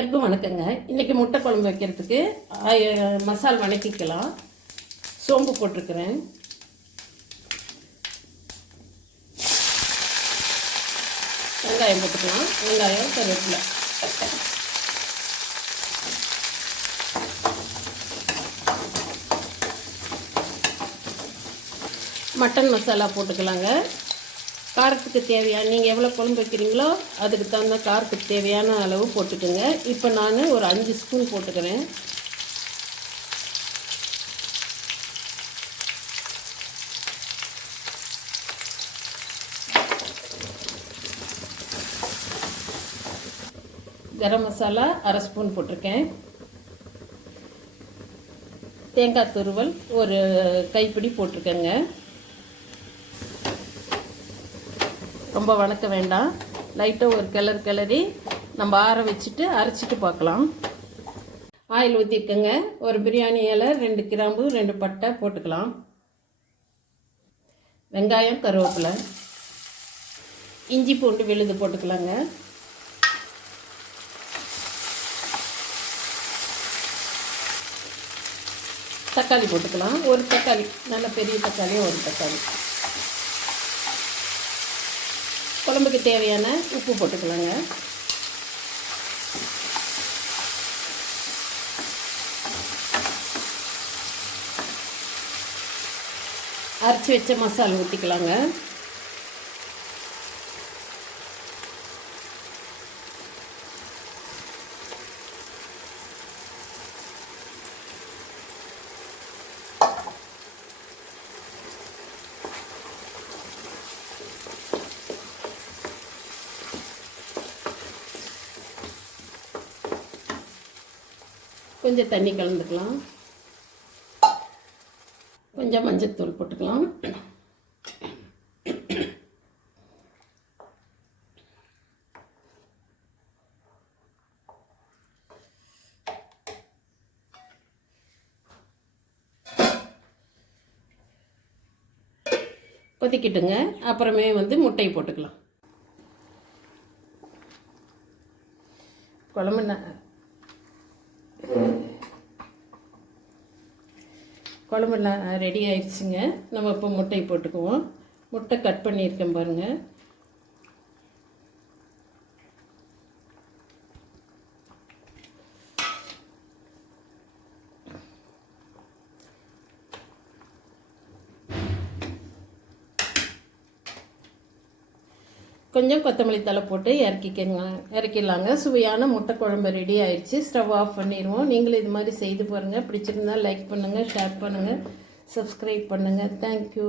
அனைவருக்கும் வணக்கங்க. இன்றைக்கி முட்டை குழம்பு வைக்கிறதுக்கு மசால் வணக்கிக்கலாம். சோம்பு போட்டிருக்கிறேன். வெங்காயம் போட்டுக்கலாம். வெங்காயம் கருவேப்பிலை. மட்டன் மசாலா போட்டுக்கலாங்க. காரத்துக்கு தேவையான நீங்கள் எவ்வளோ குழம்பு வைக்கிறீங்களோ அதுக்கு தகுந்த காரத்துக்கு தேவையான அளவு போட்டுக்கோங்க. இப்போ நான் ஒரு அஞ்சு ஸ்பூன் போட்டுக்கிறேன். கரம் மசாலா அரை ஸ்பூன் போட்டிருக்கேன். தேங்காய் துருவல் ஒரு கைப்பிடி போட்டிருக்கேங்க. ரொம்ப வணக்க வேண்டாம். லைட்டாக ஒரு கிளறு கிளறி நம்ம ஆற வச்சுட்டு அரைச்சிட்டு பார்க்கலாம். ஆயில் ஊற்றிருக்கேங்க ஒரு பிரியாணி இலை ரெண்டு கிராம்பு ரெண்டு பட்டை போட்டுக்கலாம். வெங்காயம் கருவேப்பிலை. இஞ்சி பூண்டு விழுது போட்டுக்கலாங்க. தக்காளி போட்டுக்கலாம். ஒரு தக்காளி நல்ல பெரிய தக்காளி ஒரு தக்காளி. குழம்புக்கு தேவையான உப்பு போட்டுக்கலாங்க. அரைச்சி வச்ச மசாலா ஊற்றிக்கலாங்க கொஞ்சம் தண்ணி கலந்துக்கலாம். கொஞ்சம் மஞ்சத்தூள் போட்டுக்கலாம். கொதிக்கிட்டுங்க. அப்புறமே வந்து முட்டையை போட்டுக்கலாம். குழம்பு குழம்புலாம் ரெடி ஆயிடுச்சுங்க. நம்ம இப்போ முட்டை போட்டுக்குவோம். முட்டை கட் பண்ணியிருக்கேன் பாருங்கள் கொஞ்சம் கொத்தமல்லி தலை போட்டு இறக்கிக்கங்க. இறக்கிடலாங்க. சுவையான முட்டை குழம்பு ரெடி ஆயிடுச்சு. ஸ்டவ் ஆஃப் பண்ணிடுவோம். நீங்களும் இது மாதிரி செய்து பாருங்கள் பிடிச்சிருந்தா லைக் பண்ணுங்கள் ஷேர் பண்ணுங்கள் சப்ஸ்கிரைப் பண்ணுங்கள் தேங்க்யூ